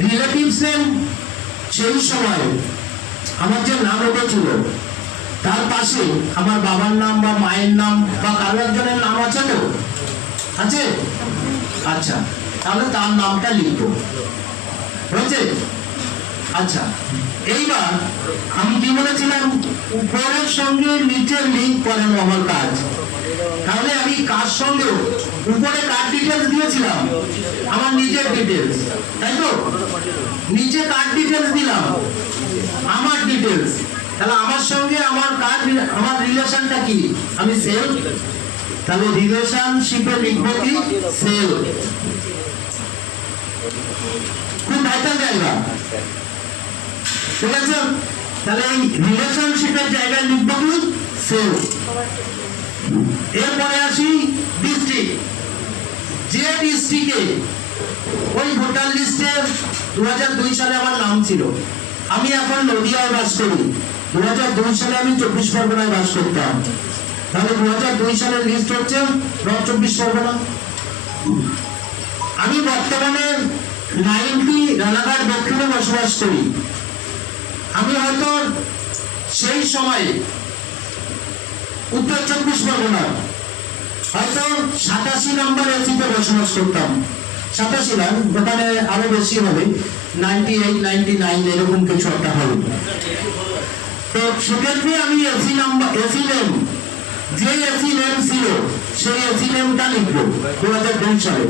Relatives name সেই সময় আমার যে নাম উঠেছিল তার পাশে আমার বাবার নাম বা মায়ের নাম বা কারো একজনের নাম আছে তো? আছে? আচ্ছা, তাহলে তার নামটা লিখবো, হয়েছে? আচ্ছা, এইবার আমি কি বলেছিলাম, উপরের সঙ্গে নিচের লিঙ্ক করানো আমার কাজ। তাহলে আমি কার সঙ্গে উপরে কার ডিটেলস দিয়েছিলাম, আমার নিজের ডিটেলস, তাই তো? নিচে কার ডিটেলস দিলাম, আমার ডিটেলস। তাহলে আমার সঙ্গে আমার কার, আমার রিলেশনটা কি, আমি সেল। তাহলে রিলেশনশিপে লিখবো কি, সেল। খুব ভাইটাল জায়গা, ঠিক আছে? তাহলে এই রিলেশনশিপের জায়গায় লিখবো কি, সেল। এরপরে আসি ডিস্ট্রিক্ট। যে ডিস্ট্রিক্টে ওই ভোটার লিস্টে 2002 সালে আমার নাম ছিল, আমি এখন নদিয়ায় বাস করি, 2002 সালে আমি 24 পরগনায় বাস করতাম, তাহলে 2002 সালের লিস্ট হচ্ছে 24 পরগনা। আমি বর্তমানে 90 রানাঘাট দক্ষিণে বসবাস করি। আমি হয়তো সেই সময়ে উত্তর 24 পরগনা হয়তো 87 নম্বর এসিতে বসবাস করতাম। 87 না, ওখানে আরো বেশি হবে, 98, 99 এরকম কিছু একটা হবে। তো সেক্ষেত্রে আমি এসি নাম্বার, এসি নেম, যে এসি নেম ছিল সেই এসি নেমটা লিখবো 2002 সালে।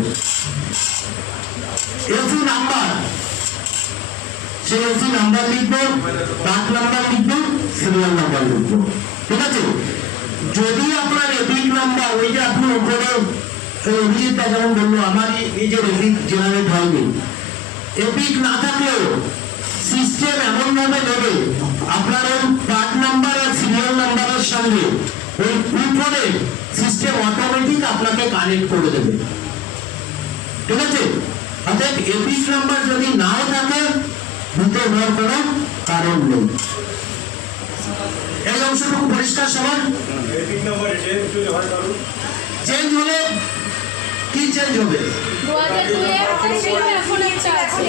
এসি নাম্বার, সেই এসি নাম্বার লিখবো, পার্ট নাম্বার লিখবো, সিরিয়াল নাম্বার লিখবো, ঠিক আছে? যদি আপনার এপিক নাম্বার, ওই যে আপনি ওপরে অভিজিৎটা যেমন বললো আমার নিজের এপিক জেনারেট হয়নি, এপিক না থাকলেও সিস্টেম এমন ভাবে নেবে আপনার ওই পার্ট নাম্বার আর সিরিয়াল নাম্বারের সঙ্গে ওই উপরে সিস্টেম অটোমেটিক আপনাকে কানেক্ট করে দেবে, ঠিক আছে? অর্থাৎ এপিক নাম্বার যদি নাও থাকে ভূতে ভর করার কারণ নেই। এই অংশটুকু পরিষ্কার সবার? চেঞ্জ হলে কি চেঞ্জ হবে? 2002 এখন একটা আছে।